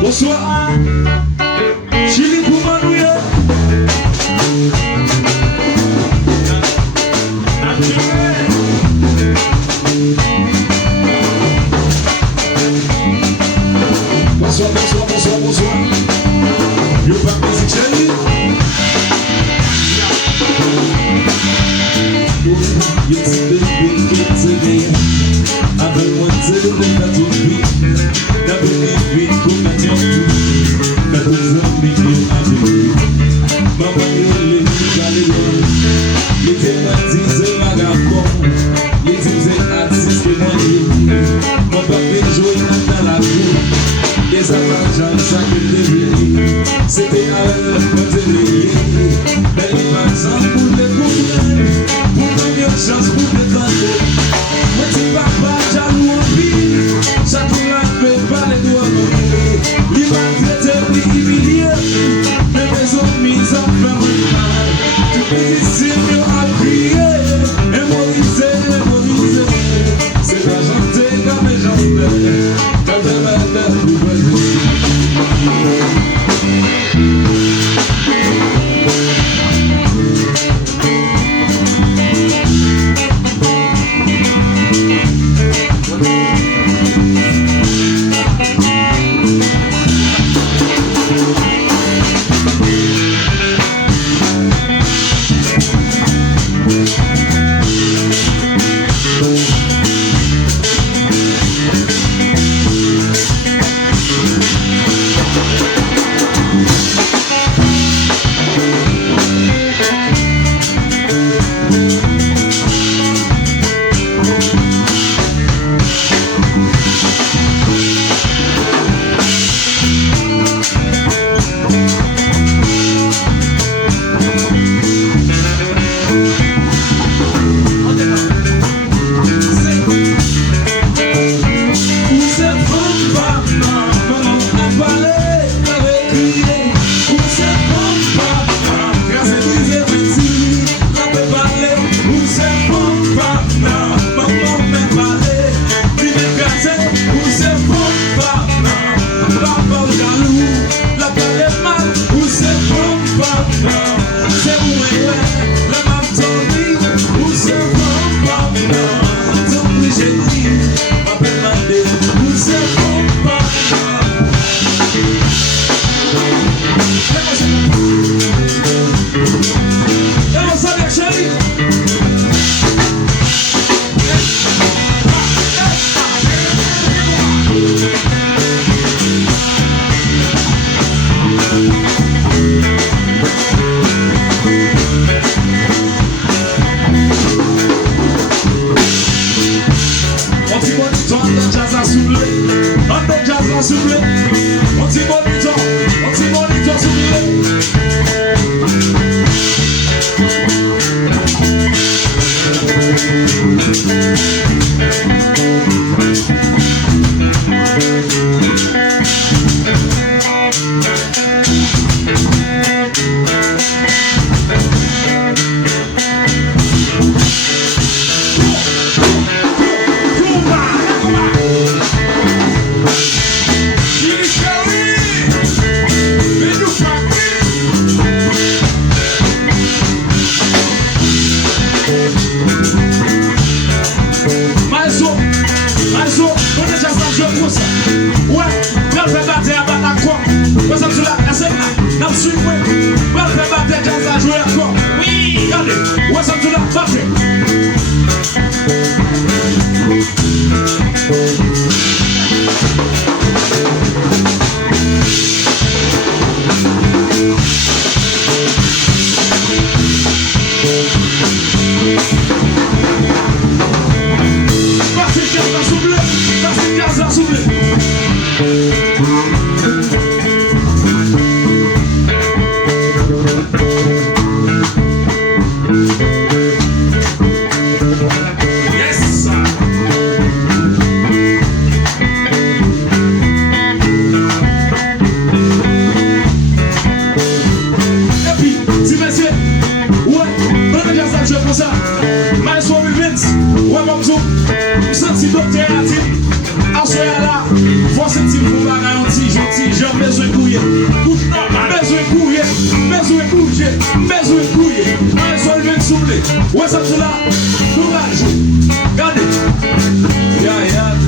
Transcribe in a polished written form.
Bonsoir, Chili Koumanouya. Bonsoir, bonsoir, bonsoir, bonsoir. You back music Chili? Yes, baby, it's again. I've been wanting to look at your feet. I've been living good at your feet. That was a big deal, I've been. Mama, you're living, got it on. You take my teeth, so I got born. You take the access to money. My baby, joy, not la vie. Yes, I'm not trying to sacrifice. C'était à l'heure, quand t'es lié. Belle image, pour les combien. Pour la meilleure chance, pour les bateaux. Petit papa, jaloux en vie. Chacun la fait pas les doigts mourir. Il va traiter, il humilier. Mais mes amis, ça fait mal. Tout les ici, mieux à crier. Hémoriser. C'est pas chanter comme les gens fait. Quand t'es malade, vous voyez. je pour ça. Mais sois vite, ouais, mon tout. Je sens docteur a dit, à ce là, faut sentir pour bagaille anti, gentil, j'ai besoin de couiller. Besoin de couiller, besoin de couiller, besoin de couiller. Mais sois vite souffler. Ouais, ça, là, courage. Regardez. Ya, ya.